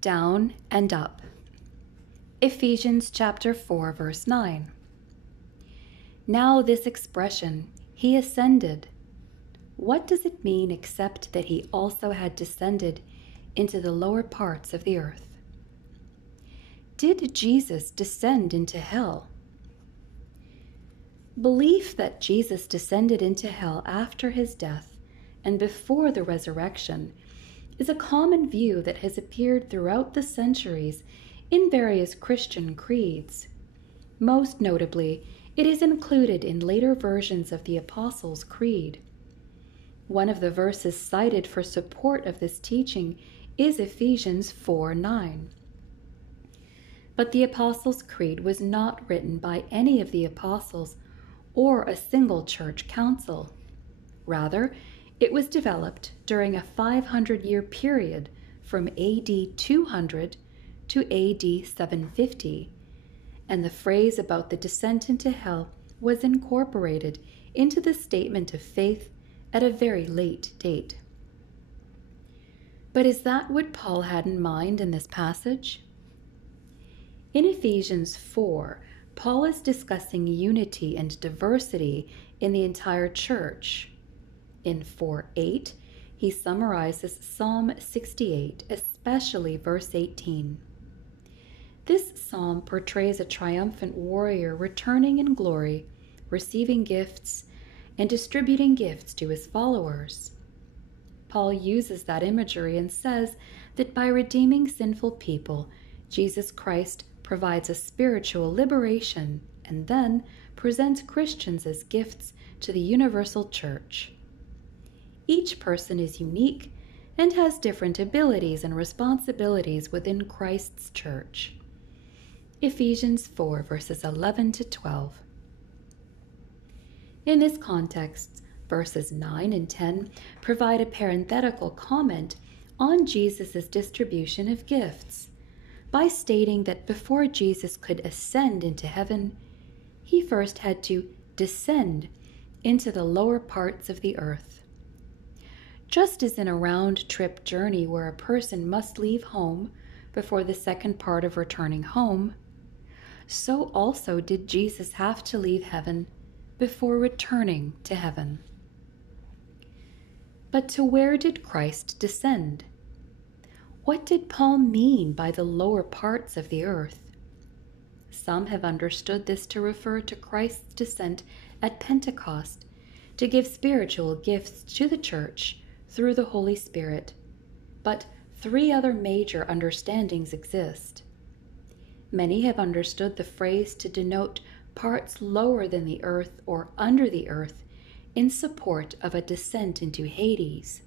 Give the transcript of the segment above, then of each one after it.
down and up. Ephesians chapter 4, verse 9. Now this expression, he ascended. What does it mean except that he also had descended into the lower parts of the earth? Did Jesus descend into hell? Belief that Jesus descended into hell after his death and before the resurrection is a common view that has appeared throughout the centuries in various Christian creeds. Most notably, it is included in later versions of the Apostles' Creed. One of the verses cited for support of this teaching is Ephesians 4:9. But the Apostles' Creed was not written by any of the apostles or a single church council. Rather, it was developed during a 500-year period from AD 200 to AD 750, and the phrase about the descent into hell was incorporated into the statement of faith at a very late date. But is that what Paul had in mind in this passage? In Ephesians 4, Paul is discussing unity and diversity in the entire church. In 4:8, he summarizes Psalm 68, especially verse 18. This psalm portrays a triumphant warrior returning in glory, receiving gifts, and distributing gifts to his followers. Paul uses that imagery and says that by redeeming sinful people, Jesus Christ provides a spiritual liberation and then presents Christians as gifts to the universal church. Each person is unique and has different abilities and responsibilities within Christ's church. Ephesians 4, verses 11 to 12. In this context, verses 9 and 10 provide a parenthetical comment on Jesus' distribution of gifts by stating that before Jesus could ascend into heaven, he first had to descend into the lower parts of the earth. Just as in a round-trip journey where a person must leave home before the second part of returning home, so also did Jesus have to leave heaven before returning to heaven. But to where did Christ descend? What did Paul mean by the lower parts of the earth? Some have understood this to refer to Christ's descent at Pentecost to give spiritual gifts to the church through the Holy Spirit, but three other major understandings exist. Many have understood the phrase to denote parts lower than the earth or under the earth in support of a descent into Hades.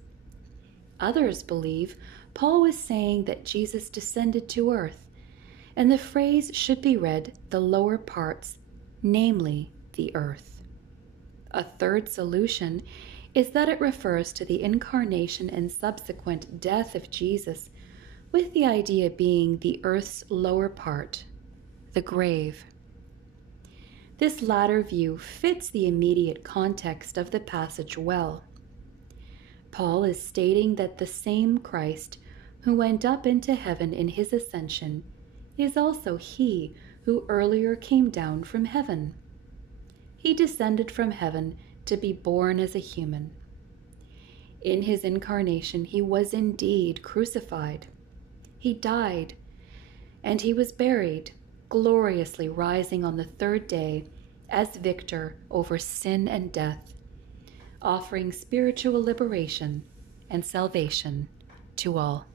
Others believe Paul was saying that Jesus descended to earth, and the phrase should be read the lower parts, namely the earth. A third solution is that it refers to the incarnation and subsequent death of Jesus, with the idea being the earth's lower part, the grave. This latter view fits the immediate context of the passage well. Paul is stating that the same Christ who went up into heaven in his ascension is also he who earlier came down from heaven. He descended from heaven to be born as a human. In his incarnation, he was indeed crucified. He died, and he was buried, gloriously rising on the third day as victor over sin and death, offering spiritual liberation and salvation to all.